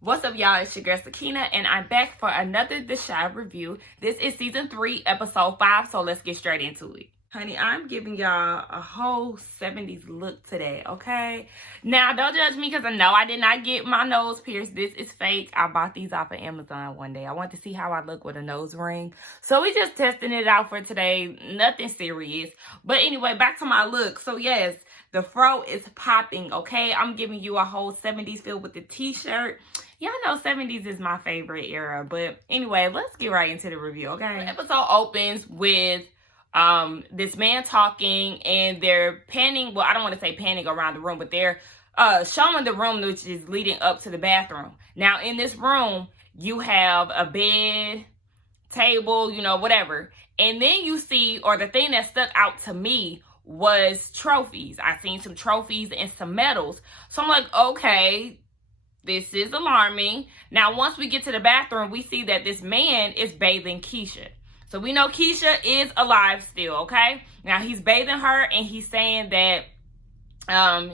What's up, y'all? It's your girl Sakina, and I'm back for another The Shy review. This is season 3, episode 5, so let's get straight into it. Honey, I'm giving y'all a whole 70s look today, okay? Now, don't judge me because I know I did not get my nose pierced. This is fake. I bought these off of Amazon one day. I want to see how I look with a nose ring. So we just testing it out for today. Nothing serious. But anyway, back to my look. So yes, the fro is popping, okay? I'm giving you a whole 70s feel with the t-shirt. Y'all know 70s is my favorite era. But anyway, let's get right into the review, okay? The episode opens with this man talking, and they're panning. Well, I don't want to say panning around the room, but they're showing the room which is leading up to the bathroom. Now, in this room, you have a bed, table, you know, whatever. And then you see, or the thing that stuck out to me was trophies. I seen some trophies and some medals. So I'm like, okay, this is alarming. Now, once we get to the bathroom, we see that this man is bathing Keisha. So we know Keisha is alive still, okay? Now, he's bathing her, and he's saying that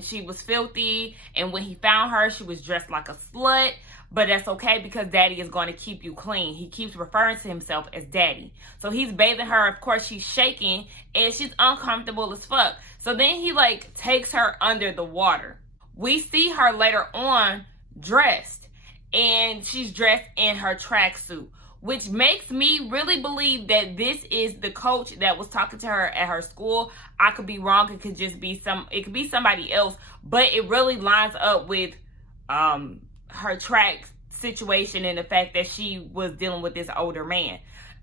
she was filthy, and when he found her, she was dressed like a slut. But that's okay because daddy is going to keep you clean. He keeps referring to himself as daddy. So he's bathing her. Of course, she's shaking, and she's uncomfortable as fuck. So then he, like, takes her under the water. We see her later on dressed, and she's dressed in her tracksuit, which makes me really believe that this is the coach that was talking to her at her school. I could be wrong. It could just be it could be somebody else, but it really lines up with her track situation and the fact that she was dealing with this older man.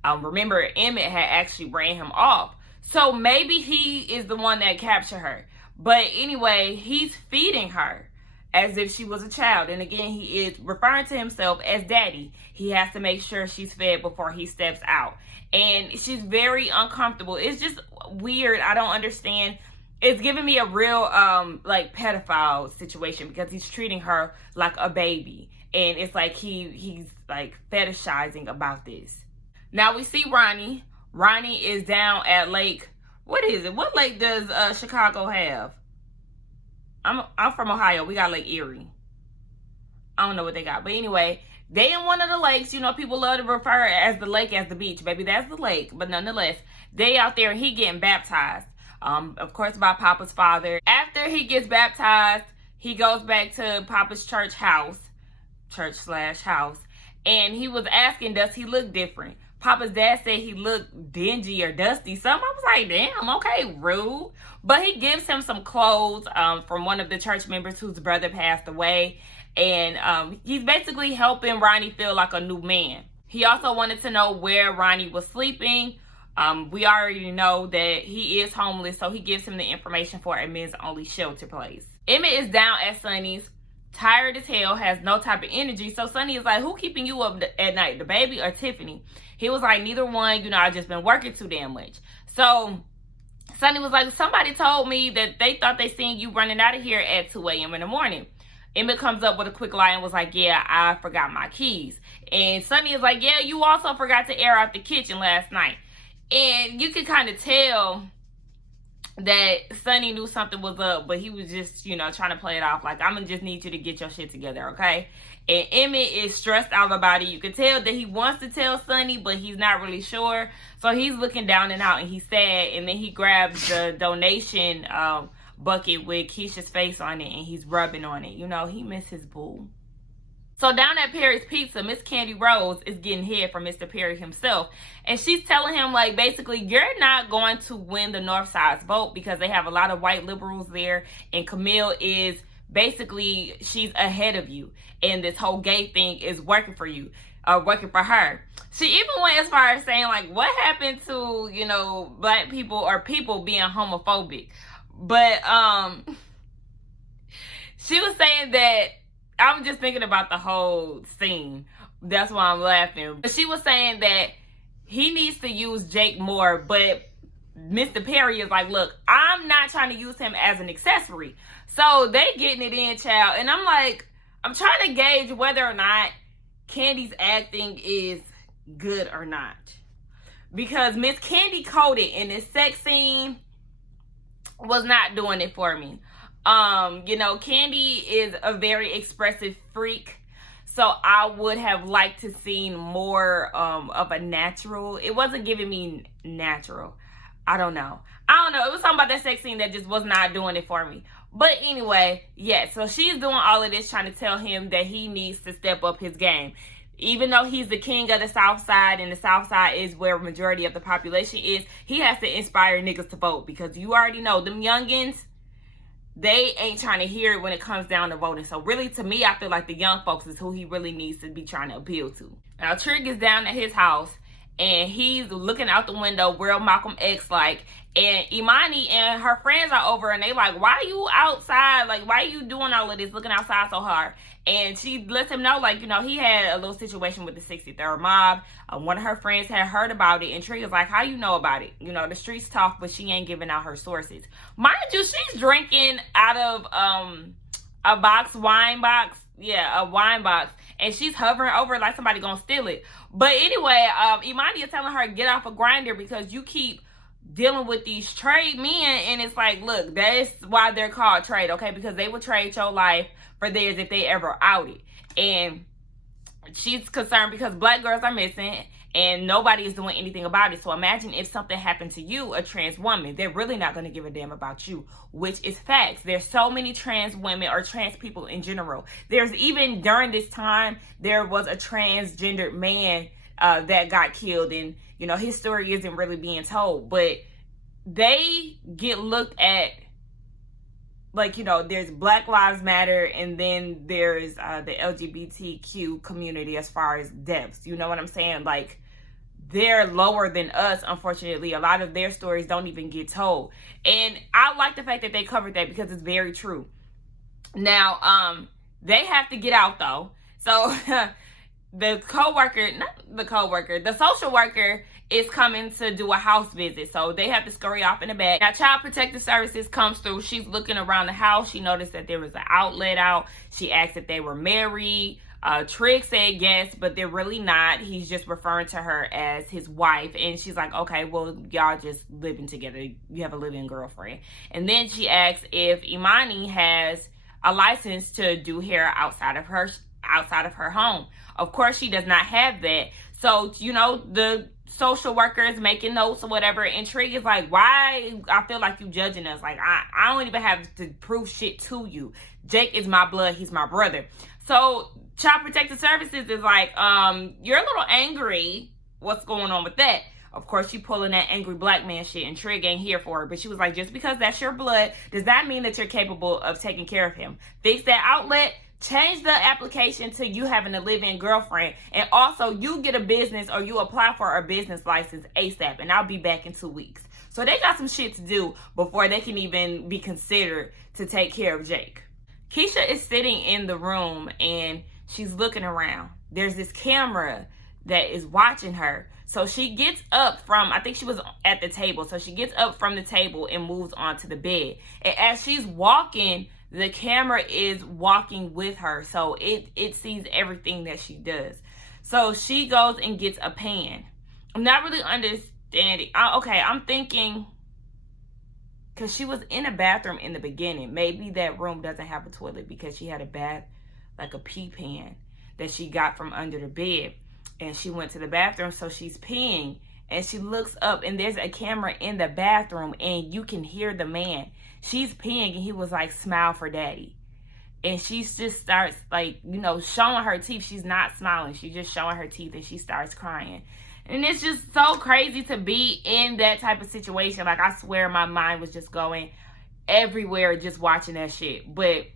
Remember, Emmett had actually ran him off. So maybe he is the one that captured her. But anyway, he's feeding her as if she was a child. And again, he is referring to himself as daddy. He has to make sure she's fed before he steps out. And she's very uncomfortable. It's just weird. I don't understand. It's giving me a real like pedophile situation because he's treating her like a baby. And it's like he's like fetishizing about this. Now we see Ronnie. Ronnie is down at Lake. What is it? What lake does Chicago have? I'm from Ohio. We got Lake Erie. I don't know what they got. But anyway, they in one of the lakes. You know, people love to refer as the lake as the beach. Baby, that's the lake. But nonetheless, they out there and he getting baptized. Of course, by Papa's father. After he gets baptized, he goes back to Papa's church house. And he was asking, does he look different? Papa's dad said he looked dingy or dusty. Something. I was like, damn, okay, rude. But he gives him some clothes from one of the church members whose brother passed away. And he's basically helping Ronnie feel like a new man. He also wanted to know where Ronnie was sleeping. We already know that he is homeless, so he gives him the information for a men's only shelter place. Emmett is down at Sonny's, tired as hell, has no type of energy. So Sonny is like, who keeping you up at night, the baby or Tiffany? He was like, neither one. You know, I just been working too damn much. So Sonny was like, somebody told me that they thought they seen you running out of here at 2 a.m. in the morning. Emmett comes up with a quick lie and was like, yeah, I forgot my keys. And Sonny is like, yeah, you also forgot to air out the kitchen last night. And you can kind of tell that Sonny knew something was up, but he was just, you know, trying to play it off like, I'm going to just need you to get your shit together, okay? And Emmett is stressed out about it. You can tell that he wants to tell Sonny, but he's not really sure. So he's looking down and out, and he's sad. And then he grabs the donation bucket with Keisha's face on it, and he's rubbing on it. You know, he missed his boo. So down at Perry's Pizza, Miss Candy Rose is getting head from Mr. Perry himself. And she's telling him, like, basically, you're not going to win the North Side's vote because they have a lot of white liberals there. And Camille is basically, she's ahead of you. And this whole gay thing is working for you, working for her. She even went as far as saying, like, what happened to, you know, black people or people being homophobic? But she was saying that, I'm just thinking about the whole scene. That's why I'm laughing. But she was saying that he needs to use Jake more, but Mr. Perry is like, look, I'm not trying to use him as an accessory. So they getting it in, child. And I'm like, I'm trying to gauge whether or not Candy's acting is good or not. Because Miss Candy Coated in this sex scene was not doing it for me. You know, Candy is a very expressive freak. So I would have liked to seen more of a natural. It wasn't giving me natural. I don't know. It was something about that sex scene that just was not doing it for me. But anyway, yeah, so she's doing all of this trying to tell him that he needs to step up his game. Even though he's the king of the South Side, and the South Side is where majority of the population is, he has to inspire niggas to vote, because you already know them youngins, they ain't trying to hear it when it comes down to voting. So really, to me, I feel like the young folks is who he really needs to be trying to appeal to. Now, Trig is down at his house, and he's looking out the window real Malcolm X like, and Imani and her friends are over, and they like, why are you outside? Like, why are you doing all of this, looking outside so hard? And she lets him know, like, you know, he had a little situation with the 63rd mob. One of her friends had heard about it, and Trig was like, how you know about it? You know, the streets talk, but she ain't giving out her sources. Mind you, she's drinking out of a wine box. Yeah, a wine box. And she's hovering over it like somebody gonna steal it. But anyway, Imani is telling her, get off a grinder, because you keep dealing with these trade men. And it's like, look, that's why they're called trade, okay? Because they will trade your life for theirs if they ever outed. And she's concerned because black girls are missing and nobody is doing anything about it. So imagine if something happened to you, a trans woman. They're really not going to give a damn about you, which is facts. There's so many trans women, or trans people in general. There's even, during this time, there was a transgendered man that got killed, and you know, his story isn't really being told, but they get looked at like, you know, there's Black Lives Matter, and then there's the LGBTQ community as far as deaths. You know what I'm saying? Like, they're lower than us, unfortunately. A lot of their stories don't even get told. And I like the fact that they covered that, because it's very true. Now, they have to get out, though. So, the social worker is coming to do a house visit. So they have to scurry off in the back. Now, Child Protective Services comes through. She's looking around the house. She noticed that there was an outlet out. She asked if they were married. Trig said yes, but they're really not. He's just referring to her as his wife. And she's like, okay, well, y'all just living together. You have a living girlfriend. And then she asks if Imani has a license to do hair outside of her home. Of course, she does not have that. So, you know, the social worker is making notes or whatever, and Trig is like, why? I feel like you judging us. Like, I don't even have to prove shit to you. Jake is my blood. He's my brother. So Child Protective Services is like, you're a little angry. What's going on with that? Of course, she pulling that angry black man shit, and Trig ain't here for it. But she was like, just because that's your blood, does that mean that you're capable of taking care of him? Fix that outlet. Change the application to you having a live-in girlfriend. And also, you get a business, or you apply for a business license ASAP. And I'll be back in 2 weeks. So they got some shit to do before they can even be considered to take care of Jake. Keisha is sitting in the room, and she's looking around. There's this camera that is watching her. So she gets up from, I think she was at the table. So she gets up from the table and moves onto the bed. And as she's walking, the camera is walking with her. So it sees everything that she does. So she goes and gets a pan. I'm not really understanding. Okay, I'm thinking, because she was in a bathroom in the beginning. Maybe that room doesn't have a toilet, because she had a bath, like a pee pan that she got from under the bed. And she went to the bathroom, so she's peeing. And she looks up, and there's a camera in the bathroom, and you can hear the man. She's peeing, and he was like, smile for daddy. And she just starts, like, you know, showing her teeth. She's not smiling. She's just showing her teeth, and she starts crying. And it's just so crazy to be in that type of situation. Like, I swear my mind was just going everywhere just watching that shit. But,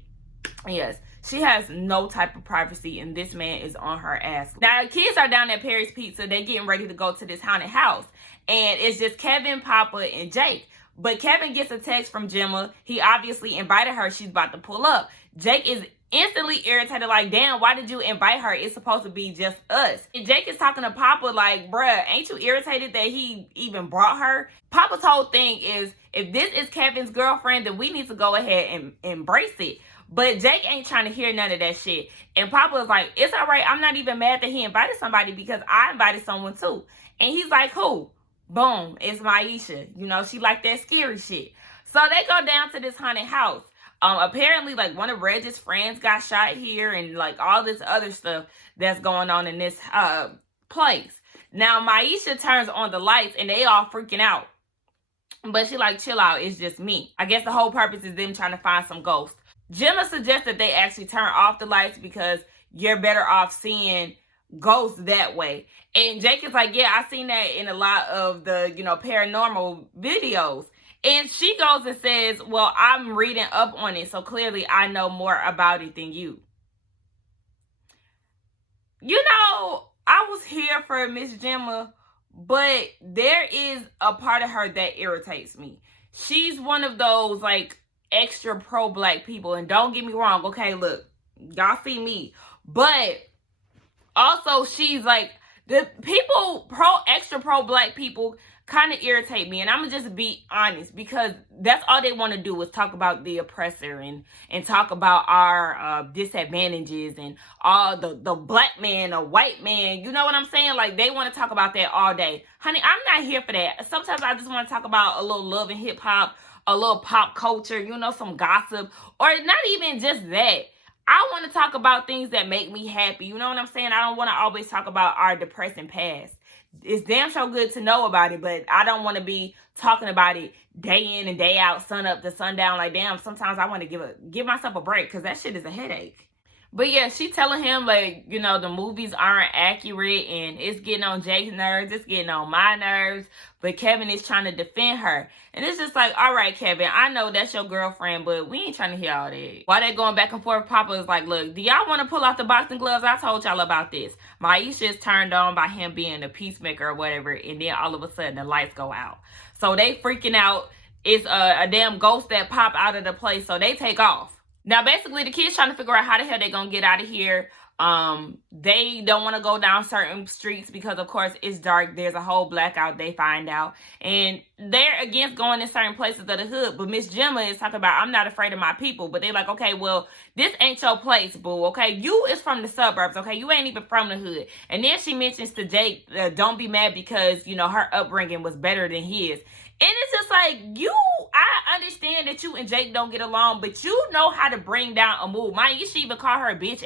yes, she has no type of privacy, and this man is on her ass. Now, the kids are down at Perry's Pizza. They're getting ready to go to this haunted house. And it's just Kevin, Papa, and Jake. But Kevin gets a text from Gemma. He obviously invited her. She's about to pull up. Jake is instantly irritated, like, damn, why did you invite her? It's supposed to be just us. And Jake is talking to Papa like, bruh, ain't you irritated that he even brought her? Papa's whole thing is, if this is Kevin's girlfriend, then we need to go ahead and embrace it. But Jake ain't trying to hear none of that shit. And Papa is like, it's all right. I'm not even mad that he invited somebody, because I invited someone too. And he's like, who? Boom, it's Maisha. You know, she like that scary shit. So they go down to this haunted house. Apparently, like, one of Reg's friends got shot here, and like all this other stuff that's going on in this place. Now, Maisha turns on the lights, and they all freaking out. But she like, chill out, it's just me. I guess the whole purpose is them trying to find some ghosts. Gemma suggests that they actually turn off the lights because you're better off seeing ghosts that way. And Jake is like, yeah, I've seen that in a lot of the, paranormal videos. And she goes and says, well, I'm reading up on it, so clearly I know more about it than you. I was here for Miss Gemma, but there is a part of her that irritates me. She's one of those, like, extra pro-black people. And don't get me wrong, okay, look, y'all see me. But also, she's like, the people, extra pro-black people kind of irritate me. And I'm going to just be honest, because that's all they want to do is talk about the oppressor and talk about our disadvantages and all the black man or white man. You know what I'm saying? Like, they want to talk about that all day. Honey, I'm not here for that. Sometimes I just want to talk about a little love and hip hop, a little pop culture, some gossip, or not even just that. I want to talk about things that make me happy. You know what I'm saying? I don't want to always talk about our depressing past. It's damn sure good to know about it, but I don't want to be talking about it day in and day out, sun up to sundown. Like, damn, sometimes I want to give myself a break because that shit is a headache. But yeah, she telling him, like, the movies aren't accurate and it's getting on Jake's nerves, it's getting on my nerves, but Kevin is trying to defend her. And it's just like, all right, Kevin, I know that's your girlfriend, but we ain't trying to hear all that. While they're going back and forth, Papa is like, look, do y'all want to pull out the boxing gloves? I told y'all about this. Maisha is turned on by him being a peacemaker or whatever, and then all of a sudden the lights go out. So they freaking out. It's a damn ghost that pop out of the place, so they take off. Now, basically, the kids trying to figure out how the hell they're going to get out of here. They don't want to go down certain streets because, of course, it's dark. There's a whole blackout, they find out. And they're against going in certain places of the hood. But Miss Gemma is talking about, I'm not afraid of my people. But they're like, okay, well, this ain't your place, boo, okay? You is from the suburbs, okay? You ain't even from the hood. And then she mentions to Jake, don't be mad because, her upbringing was better than his. And it's just like, I understand that you and Jake don't get along, but you know how to bring down a mood. You should even call her a bitch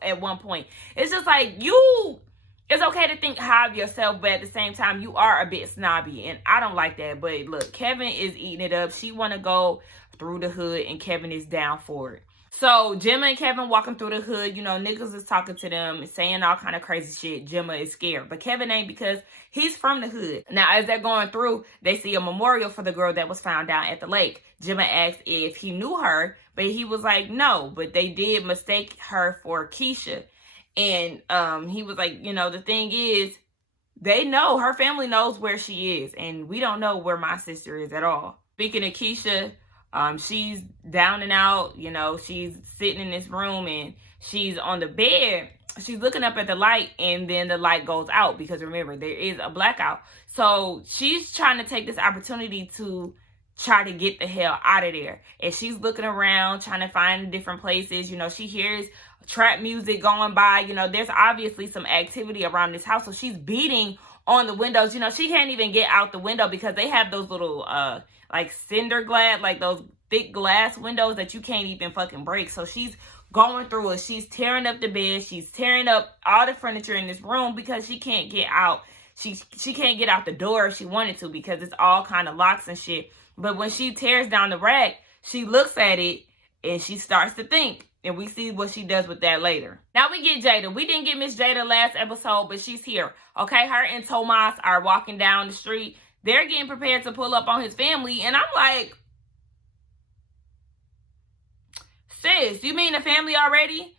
at one point. It's just like, it's okay to think high of yourself, but at the same time, you are a bit snobby, and I don't like that. But look, Kevin is eating it up. She want to go through the hood, and Kevin is down for it. So Gemma and Kevin walking through the hood, niggas is talking to them and saying all kind of crazy shit. Gemma is scared, but Kevin ain't because he's from the hood. Now, as they're going through, they see a memorial for the girl that was found down at the lake. Gemma asked if he knew her, but he was like, no, but they did mistake her for Keisha. And he was like, the thing is, they know, her family knows where she is, and we don't know where my sister is at all. Speaking of Keisha, she's down and out, she's sitting in this room and she's on the bed. She's looking up at the light, and then the light goes out because remember, there is a blackout. So she's trying to take this opportunity to try to get the hell out of there. And she's looking around, trying to find different places. She hears trap music going by. There's obviously some activity around this house. So she's beating on the windows. She can't even get out the window because they have those little, like cinder glass, like those thick glass windows that you can't even fucking break. So she's going through it. She's tearing up the bed. She's tearing up all the furniture in this room because she can't get out. She can't get out the door if she wanted to because it's all kind of locks and shit. But when she tears down the rack, she looks at it and she starts to think. And we see what she does with that later. Now we get Jada. We didn't get Miss Jada last episode, but she's here. Okay, her and Tomas are walking down the street. They're getting prepared to pull up on his family. And I'm like, sis, you mean the family already?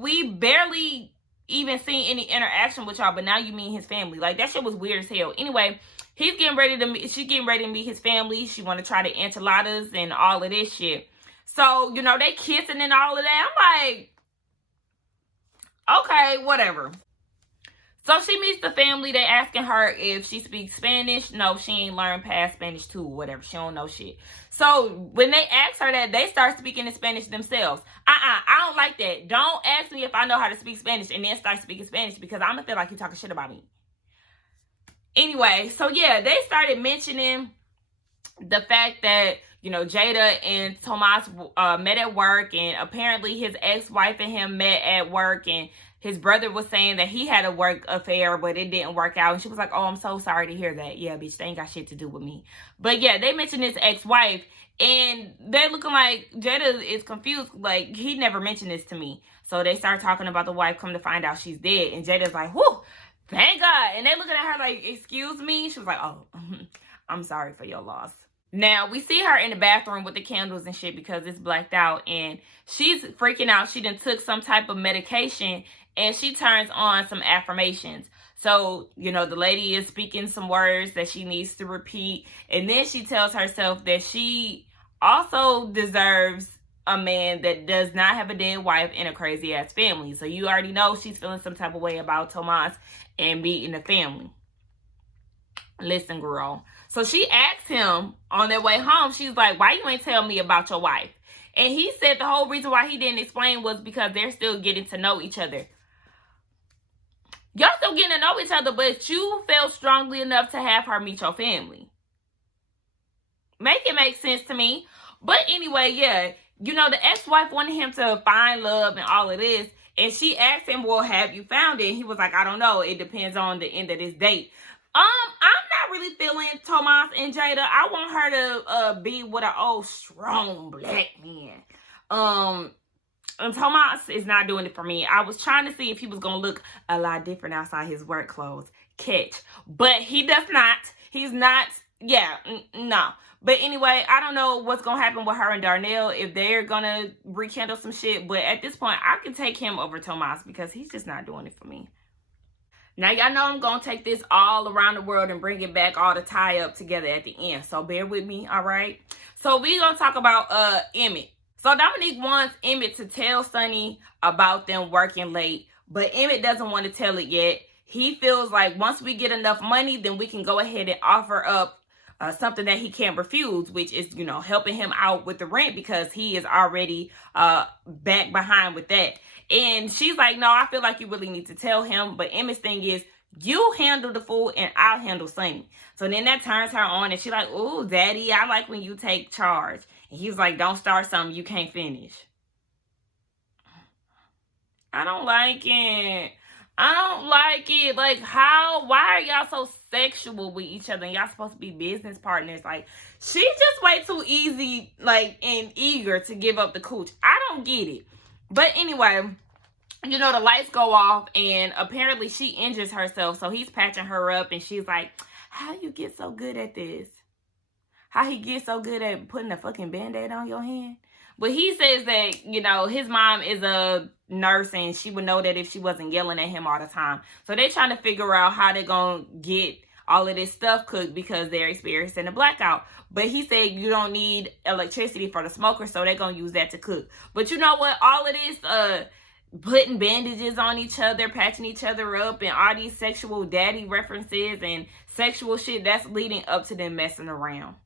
We barely even seen any interaction with y'all, but now you mean his family. Like, that shit was weird as hell. Anyway, she's getting ready to meet his family. She want to try the enchiladas and all of this shit. So, they kissing and all of that. I'm like, okay, whatever. So she meets the family. They asking her if she speaks Spanish. No, she ain't learned past Spanish 2 or whatever. She don't know shit. So when they ask her that, they start speaking in Spanish themselves. I don't like that. Don't ask me if I know how to speak Spanish and then start speaking Spanish because I'm going to feel like you're talking shit about me. Anyway, so yeah, they started mentioning the fact that, Jada and Tomas met at work, and apparently his ex-wife and him met at work, and his brother was saying that he had a work affair, but it didn't work out. And she was like, oh, I'm so sorry to hear that. Yeah, bitch, they ain't got shit to do with me. But yeah, they mentioned his ex-wife, and they're looking like Jada is confused. Like, he never mentioned this to me. So they start talking about the wife, come to find out she's dead. And Jada's like, whew, thank God. And they looking at her like, excuse me? She was like, oh, I'm sorry for your loss. Now, we see her in the bathroom with the candles and shit because it's blacked out. And she's freaking out. She done took some type of medication. And she turns on some affirmations. So, the lady is speaking some words that she needs to repeat. And then she tells herself that she also deserves a man that does not have a dead wife and a crazy ass family. So you already know she's feeling some type of way about Tomas and meeting the family. Listen, girl. So she asked him on their way home, she's like, why you ain't tell me about your wife? And he said the whole reason why he didn't explain was because they're still getting to know each other. Y'all still getting to know each other, but you felt strongly enough to have her meet your family. Make it make sense to me. But anyway, yeah, the ex-wife wanted him to find love and all of this. And she asked him, well, have you found it? And he was like, I don't know. It depends on the end of this date. I'm not really feeling Tomas and Jada. I want her to be with an old, strong black man. And Tomas is not doing it for me. I was trying to see if he was going to look a lot different outside his work clothes. Catch. But he does not. He's not. Yeah, no. But anyway, I don't know what's going to happen with her and Darnell, if they're going to rekindle some shit. But at this point, I can take him over Tomas because he's just not doing it for me. Now, y'all know I'm going to take this all around the world and bring it back, all the tie up together at the end. So bear with me, all right? So we're going to talk about Emmett. So Dominique wants Emmett to tell Sonny about them working late, but Emmett doesn't want to tell it yet. He feels like once we get enough money, then we can go ahead and offer up something that he can't refuse, which is, helping him out with the rent because he is already back behind with that. And she's like, no, I feel like you really need to tell him. But Emmett's thing is, you handle the food and I'll handle Sonny. So then that turns her on and she's like, ooh, daddy, I like when you take charge. And he's like, don't start something you can't finish. I don't like it. Like, why are y'all so sexual with each other? And y'all supposed to be business partners. Like, she's just way too easy, and eager to give up the cooch. I don't get it. But anyway, the lights go off and apparently she injures herself. So he's patching her up and she's like, how you get so good at this? How he get so good at putting a fucking Band-Aid on your hand? But he says that, his mom is a nurse and she would know that if she wasn't yelling at him all the time. So they're trying to figure out how they're going to get all of this stuff cooked because they're experiencing a blackout. But he said you don't need electricity for the smoker, so they're going to use that to cook. But you know what? All of this, putting bandages on each other, patching each other up, and all these sexual daddy references and sexual shit, that's leading up to them messing around.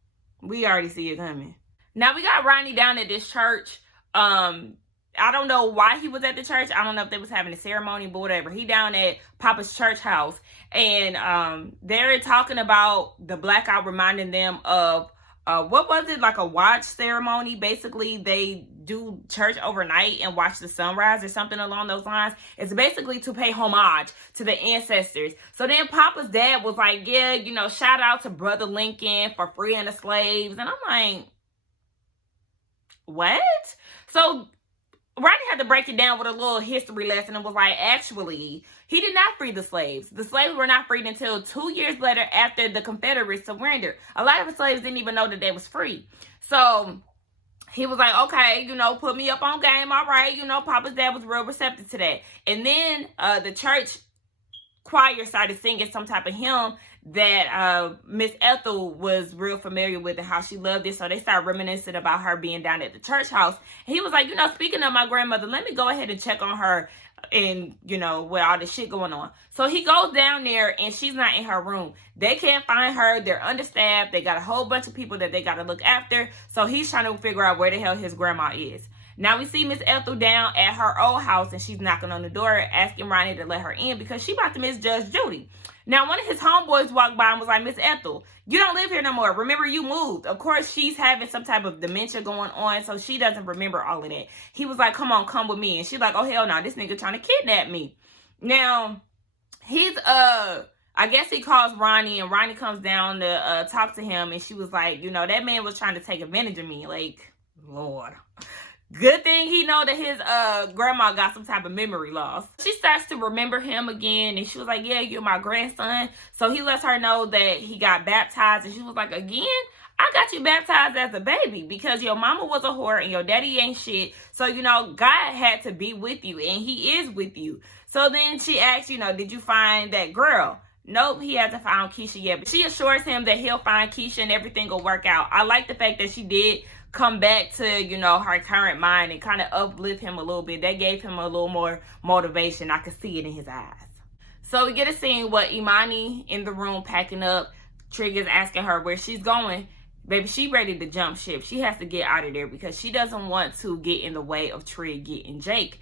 We already see it coming. Now, we got Ronnie down at this church. I don't know why he was at the church. I don't know if they was having a ceremony, but whatever. He down at Papa's church house. And they're talking about the blackout, reminding them of, what was it? Like a watch ceremony. Basically, they do church overnight and watch the sunrise or something along those lines. It's basically to pay homage to the ancestors. So then Papa's dad was like, yeah, shout out to Brother Lincoln for freeing the slaves. And I'm like, what? So Ronnie had to break it down with a little history lesson and was like, actually, he did not free the slaves. The slaves were not freed until 2 years later after the Confederates surrendered. A lot of the slaves didn't even know that they was free. So he was like, okay, put me up on game. All right. Papa's dad was real receptive to that. And then the church choir started singing some type of hymn that Miss Ethel was real familiar with and how she loved it. So they started reminiscing about her being down at the church house. And he was like, speaking of my grandmother, let me go ahead and check on her and, with all this shit going on. So he goes down there and she's not in her room. They can't find her. They're understaffed. They got a whole bunch of people that they got to look after. So he's trying to figure out where the hell his grandma is. Now we see Miss Ethel down at her old house, and she's knocking on the door asking Ronnie to let her in because she about to misjudge Judy. Now one of his homeboys walked by and was like, Miss Ethel, you don't live here no more. Remember, you moved. Of course, she's having some type of dementia going on, so she doesn't remember all of that. He was like, come on, come with me. And she's like, oh, hell no, this nigga trying to kidnap me. Now, he's, I guess he calls Ronnie, and Ronnie comes down to talk to him, and she was like, you know, that man was trying to take advantage of me. Like, Lord. Good thing he know that his grandma got some type of memory loss. She starts to remember him again, and she was like, yeah, you're my grandson. So he lets her know that he got baptized, and she was like, again? I got you baptized as a baby because your mama was a whore and your daddy ain't shit. So, you know, God had to be with you, and he is with you. So then she asks, you know, did you find that girl? Nope, he hasn't found Keisha yet. But she assures him that he'll find Keisha and everything will work out. I like the fact that she did come back to, you know, her current mind and kind of uplift him a little bit. That gave him a little more motivation. I could see it in his eyes. So we get a scene with Imani in the room packing up. Trig is asking her where she's going. Baby, she ready to jump ship. She has to get out of there because she doesn't want to get in the way of Trig getting Jake.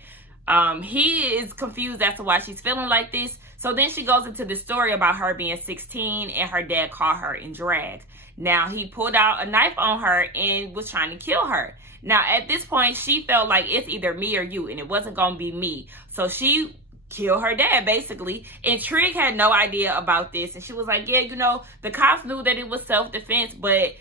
He is confused as to why she's feeling like this. So then she goes into the story about her being 16 and her dad caught her in drag. Now, he pulled out a knife on her and was trying to kill her. Now, at this point, she felt like it's either me or you, and it wasn't going to be me. So she killed her dad, basically. And Trig had no idea about this. And she was like, yeah, you know, the cops knew that it was self-defense, but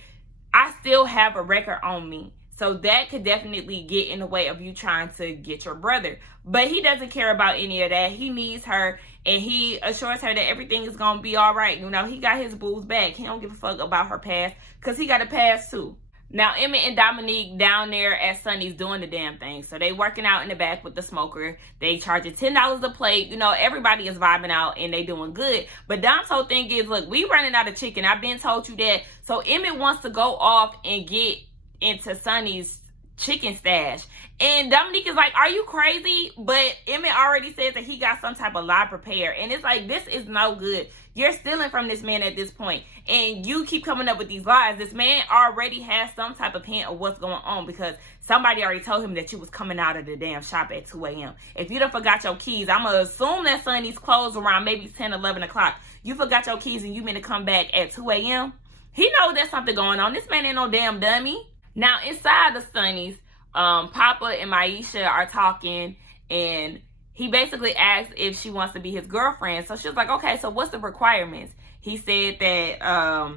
I still have a record on me. So that could definitely get in the way of you trying to get your brother. But he doesn't care about any of that. He needs her, and he assures her that everything is going to be all right. You know, he got his booze back. He don't give a fuck about her past because he got a past too. Now, Emmett and Dominique down there at Sonny's doing the damn thing. So they working out in the back with the smoker. They charging $10 a plate. You know, everybody is vibing out and they doing good. But Dom's whole thing is, look, we running out of chicken. I've been told you that. So Emmett wants to go off and get into Sonny's chicken stash. And Dominique is like, are you crazy? But Emmett already says that he got some type of lie prepared. And it's like, this is no good. You're stealing from this man at this point. And you keep coming up with these lies. This man already has some type of hint of what's going on because somebody already told him that you was coming out of the damn shop at 2 a.m. If you done forgot your keys, I'm going to assume that Sonny's closed around maybe 10, 11 o'clock. You forgot your keys and you mean to come back at 2 a.m.? He knows there's something going on. This man ain't no damn dummy. Now, inside the Sonny's, Papa and Maisha are talking, and he basically asks if she wants to be his girlfriend. So she was like, okay, so what's the requirements? He said that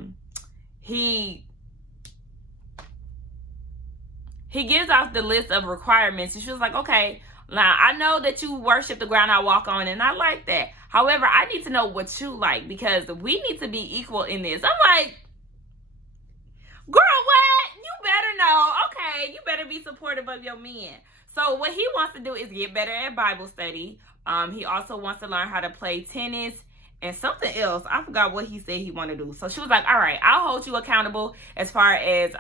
he gives out the list of requirements, and she was like, okay, now I know that you worship the ground I walk on, and I like that. However, I need to know what you like because we need to be equal in this. I'm like, girl, what? You better know. Okay, you better be supportive of your men. So what he wants to do is get better at Bible study. He also wants to learn how to play tennis and something else. I forgot what he said he wanted to do. So she was like, all right, I'll hold you accountable as far as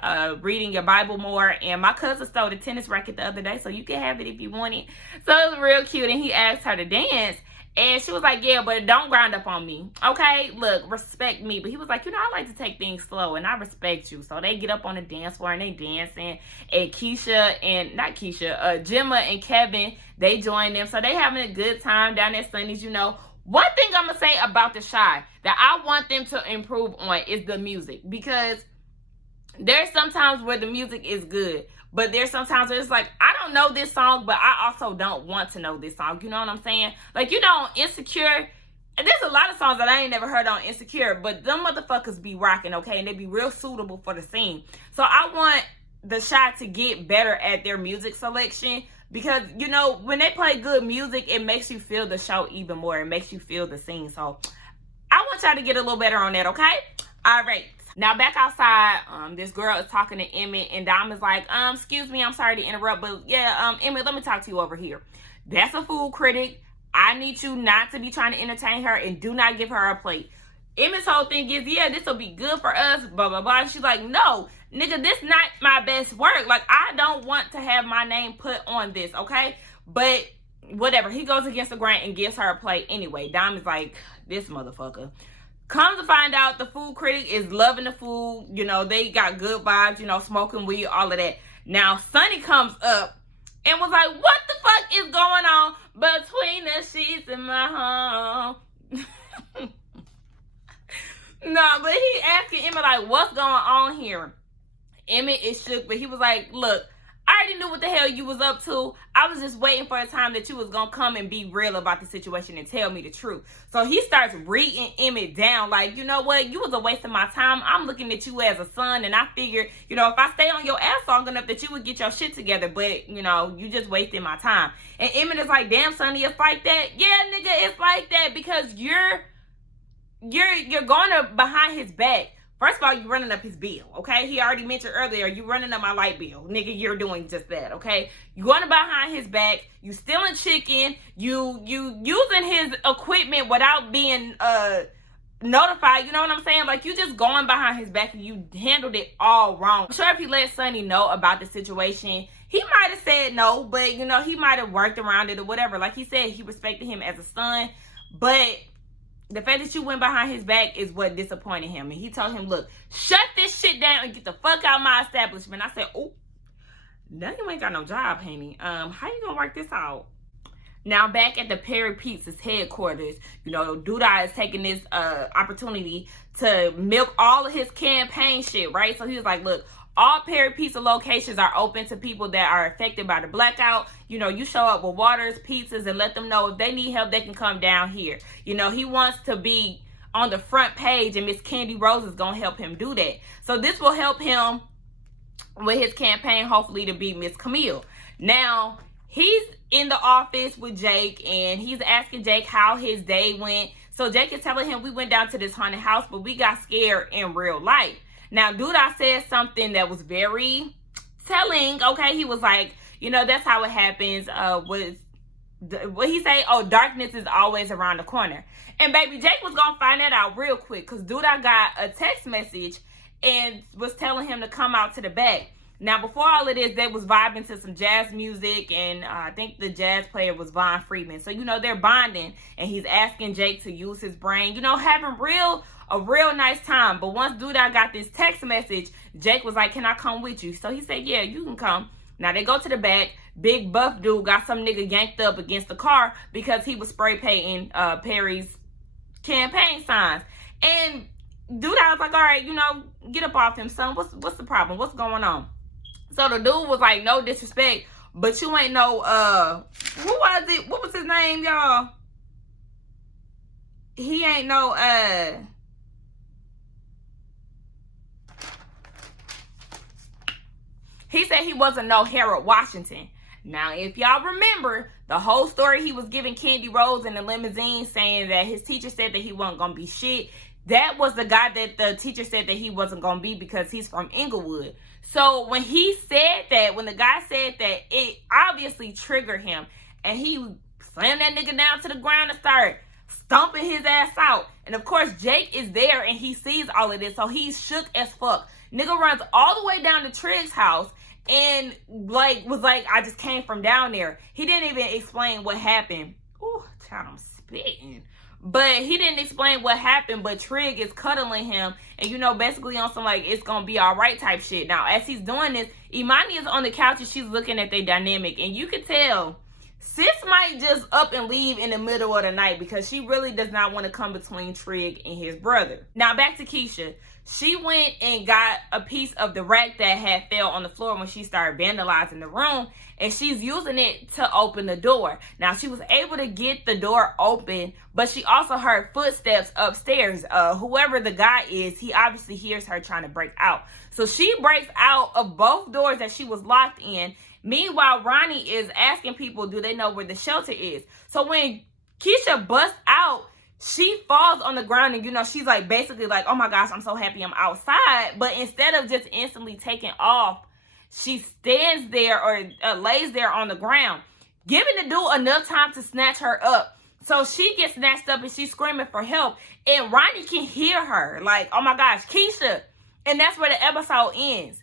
reading your Bible more. And my cousin stole the tennis racket the other day, so you can have it if you want it. So it was real cute. And he asked her to dance. And she was like, yeah, but don't grind up on me. Okay, look, respect me. But he was like, you know, I like to take things slow, and I respect you. So they get up on the dance floor, and they dancing. And Gemma and Kevin, they join them. So they having a good time down at Sonny's, you know. One thing I'm going to say about the Shy that I want them to improve on is the music. Because there's sometimes where the music is good. But there's sometimes where it's like, I don't know this song, but I also don't want to know this song. You know what I'm saying? Like, you know, Insecure, and there's a lot of songs that I ain't never heard on Insecure, but them motherfuckers be rocking, okay? And they be real suitable for the scene. So I want the Shy to get better at their music selection because, you know, when they play good music, it makes you feel the show even more. It makes you feel the scene. So I want y'all to get a little better on that, okay? All right. Now, back outside, this girl is talking to Emmett, and Dom is like, excuse me, I'm sorry to interrupt, but yeah, Emmett, let me talk to you over here. That's a food critic. I need you not to be trying to entertain her, and do not give her a plate. Emmett's whole thing is, yeah, this will be good for us, blah, blah, blah. And she's like, no, nigga, this not my best work. Like, I don't want to have my name put on this, okay? But whatever. He goes against the grain and gives her a plate anyway. Dom is like, this motherfucker. Comes to find out, the food critic is loving the food. You know, they got good vibes, you know, smoking weed, all of that. Now, Sonny comes up and was like, what the fuck is going on between the sheets in my home? No, but he asking Emmett, like, what's going on here? Emmett is shook, but he was like, look, I already knew what the hell you was up to. I was just waiting for a time that you was going to come and be real about the situation and tell me the truth. So he starts reading Emmett down like, you know what? You was a waste of my time. I'm looking at you as a son, and I figured, you know, if I stay on your ass long enough that you would get your shit together. But, you know, you just wasted my time. And Emmett is like, damn, Sonny, it's like that. Yeah, nigga, it's like that because you're going behind his back. First of all, you running up his bill, okay? He already mentioned earlier, you running up my light bill. Nigga, you're doing just that, okay? You going behind his back, you stealing chicken, you using his equipment without being notified, you know what I'm saying? Like, you just going behind his back and you handled it all wrong. I'm sure if he let Sonny know about the situation, he might have said no, but, you know, he might have worked around it or whatever. Like he said, he respected him as a son, but the fact that you went behind his back is what disappointed him. And he told him, look, shut this shit down and get the fuck out of my establishment. I said, oh, now you ain't got no job, honey. How you gonna work this out? Now, back at the Perry Pizza's headquarters, you know, Duda is taking this opportunity to milk all of his campaign shit, right? So he was like, look, all Perry Pizza locations are open to people that are affected by the blackout. You know, you show up with waters, pizzas, and let them know if they need help, they can come down here. You know, he wants to be on the front page, and Miss Candy Rose is going to help him do that. So this will help him with his campaign, hopefully, to beat Miss Camille. Now, he's in the office with Jake, and he's asking Jake how his day went. So Jake is telling him, we went down to this haunted house, but we got scared in real life. Now, Duda said something that was very telling, okay? He was like, you know, that's how it happens. What he say? Oh, darkness is always around the corner. And baby, Jake was going to find that out real quick because Duda got a text message and was telling him to come out to the back. Now, before all of this, they was vibing to some jazz music, and I think the jazz player was Von Friedman. So, you know, they're bonding, and he's asking Jake to use his brain, you know, having a real nice time. But once Duda got this text message, Jake was like, can I come with you? So he said, yeah, you can come. Now they go to the back. Big buff dude got some nigga yanked up against the car because he was spray painting Perry's campaign signs. And Duda was like, all right, you know, get up off him, son. What's the problem? What's going on? So the dude was like, no disrespect, but you ain't no, who was it? What was his name, y'all? He ain't no, he said he wasn't no Harold Washington. Now, if y'all remember, the whole story he was giving Candy Rose in the limousine saying that his teacher said that he wasn't going to be shit. That was the guy that the teacher said that he wasn't going to be because he's from Inglewood. So when he said that, when the guy said that, it obviously triggered him. And he slammed that nigga down to the ground and started stomping his ass out. And of course, Jake is there and he sees all of this. So he's shook as fuck. Nigga runs all the way down to Trig's house and was like, I just came from down there. He didn't even explain what happened. Ooh, child, I'm spitting. But he didn't explain what happened, but Trig is cuddling him and, you know, basically on some, like, it's going to be all right type shit. Now, as he's doing this, Imani is on the couch and she's looking at their dynamic. And you could tell sis might just up and leave in the middle of the night because she really does not want to come between Trig and his brother. Now, back to Keisha. She went and got a piece of the rack that had fell on the floor when she started vandalizing the room, and she's using it to open the door. Now, she was able to get the door open, but she also heard footsteps upstairs. Whoever the guy is, he obviously hears her trying to break out. So she breaks out of both doors that she was locked in. Meanwhile, Ronnie is asking people, do they know where the shelter is? So when Keisha busts out, she falls on the ground and, you know, she's like basically like, oh my gosh, I'm so happy I'm outside. But instead of just instantly taking off, she stands there or lays there on the ground, giving the dude enough time to snatch her up. So she gets snatched up and she's screaming for help. And Ronnie can hear her like, oh my gosh, Keisha. And that's where the episode ends.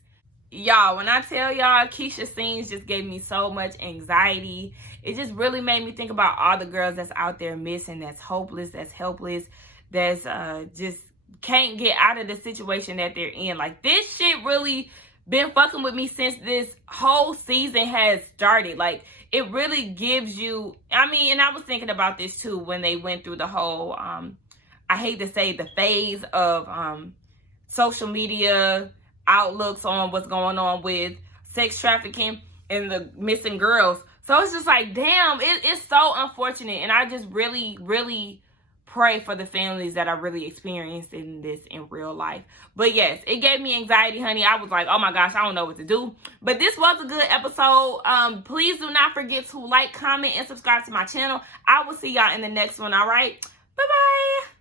Y'all, when I tell y'all, Keisha's scenes just gave me so much anxiety. It just really made me think about all the girls that's out there missing, that's hopeless, that's helpless, that's just can't get out of the situation that they're in. Like, this shit really been fucking with me since this whole season has started. Like, it really gives you, I mean, and I was thinking about this too when they went through the whole, I hate to say, the phase of social media outlooks on what's going on with sex trafficking and the missing girls. So it's just like, damn, it's so unfortunate. And I just really, really pray for the families that are really experiencing this in real life. But yes, it gave me anxiety, honey. I was like, oh my gosh, I don't know what to do. But this was a good episode. Please do not forget to like, comment, and subscribe to my channel. I will see y'all in the next one, all right? Bye-bye.